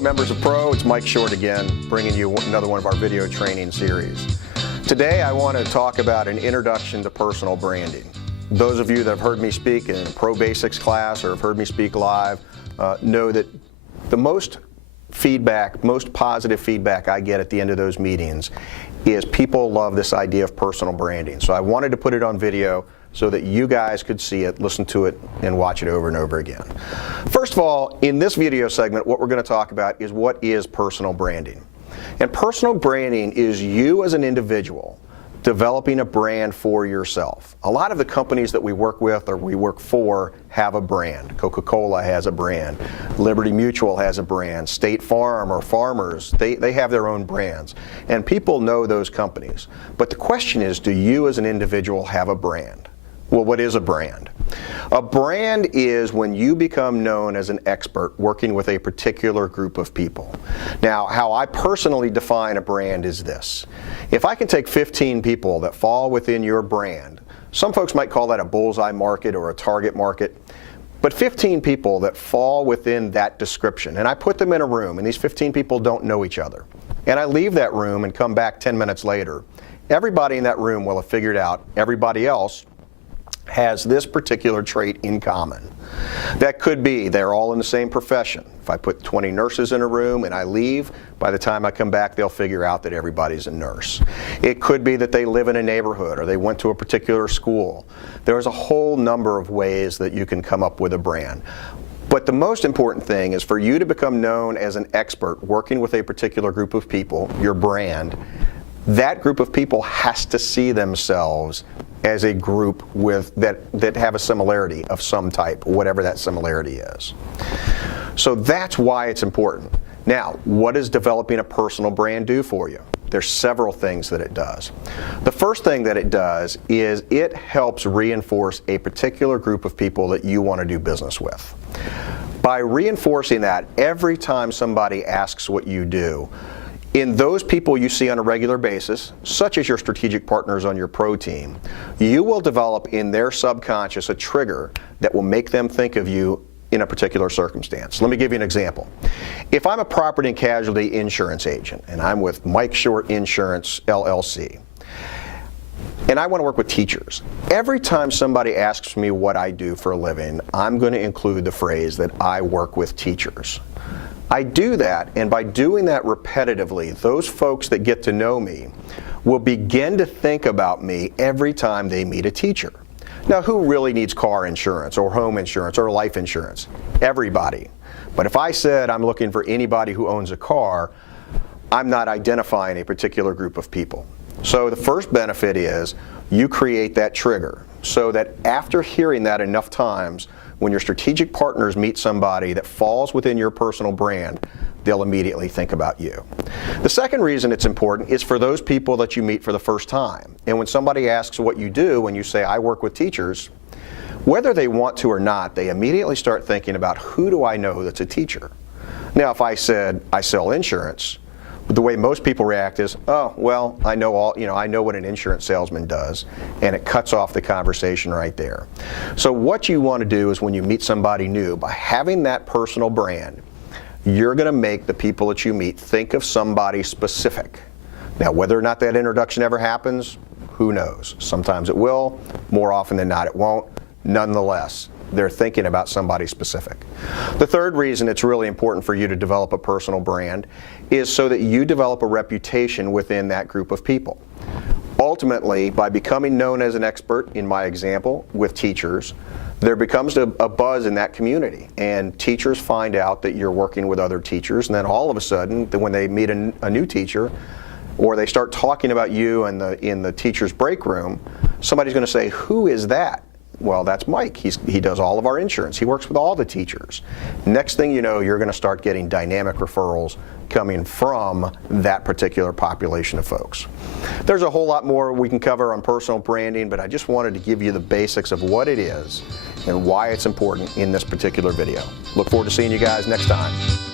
Hello members of Pro, it's Mike Short again, bringing you another one of our video training series. Today I want to talk about an introduction to personal branding. Those of you that have heard me speak in Pro Basics class or have heard me speak live know that the most positive feedback I get at the end of those meetings is people love this idea of personal branding. So I wanted to put it on video so that you guys could see it, listen to it, and watch it over and over again. First of all, in this video segment, what we're going to talk about is what is personal branding. And personal branding is you as an individual developing a brand for yourself. A lot of the companies that we work with or we work for have a brand. Coca-Cola has a brand. Liberty Mutual has a brand. State Farm or Farmers, they have their own brands. And people know those companies. But the question is, do you as an individual have a brand? Well, what is a brand? A brand is when you become known as an expert working with a particular group of people. Now, how I personally define a brand is this. If I can take 15 people that fall within your brand, some folks might call that a bullseye market or a target market, but 15 people that fall within that description, and I put them in a room, and these 15 people don't know each other, and I leave that room and come back 10 minutes later, everybody in that room will have figured out everybody else has this particular trait in common. That could be they're all in the same profession. If I put 20 nurses in a room and I leave, by the time I come back they'll figure out that everybody's a nurse. It could be that they live in a neighborhood or they went to a particular school. There's a whole number of ways that you can come up with a brand. But the most important thing is for you to become known as an expert working with a particular group of people, your brand. That group of people has to see themselves as a group that have a similarity of some type, whatever that similarity is. So that's why it's important. Now, what does developing a personal brand do for you? There's several things that it does. The first thing that it does is it helps reinforce a particular group of people that you want to do business with. By reinforcing that, every time somebody asks what you do, in those people you see on a regular basis, such as your strategic partners on your pro team, you will develop in their subconscious a trigger that will make them think of you in a particular circumstance. Let me give you an example. If I'm a property and casualty insurance agent, and I'm with Mike Short Insurance, LLC, and I want to work with teachers, every time somebody asks me what I do for a living, I'm going to include the phrase that I work with teachers. I do that, and by doing that repetitively, those folks that get to know me will begin to think about me every time they meet a teacher. Now, who really needs car insurance or home insurance or life insurance? Everybody. But if I said I'm looking for anybody who owns a car, I'm not identifying a particular group of people. So the first benefit is you create that trigger so that after hearing that enough times, when your strategic partners meet somebody that falls within your personal brand, they'll immediately think about you. The second reason it's important is for those people that you meet for the first time. And when somebody asks what you do, when you say, I work with teachers, whether they want to or not, they immediately start thinking about who do I know that's a teacher. Now, if I said, I sell insurance, the way most people react is, oh, well, I know what an insurance salesman does, and it cuts off the conversation right there. So what you want to do is when you meet somebody new, by having that personal brand, you're going to make the people that you meet think of somebody specific. Now, whether or not that introduction ever happens, who knows? Sometimes it will, more often than not it won't. Nonetheless, they're thinking about somebody specific. The third reason it's really important for you to develop a personal brand is so that you develop a reputation within that group of people. Ultimately, by becoming known as an expert, in my example, with teachers, there becomes a buzz in that community, and teachers find out that you're working with other teachers, and then all of a sudden, when they meet a new teacher, or they start talking about you in the teacher's break room, somebody's going to say, who is that? Well, that's Mike. He does all of our insurance. He works with all the teachers. Next thing you know, you're going to start getting dynamic referrals coming from that particular population of folks. There's a whole lot more we can cover on personal branding, but I just wanted to give you the basics of what it is and why it's important in this particular video. Look forward to seeing you guys next time.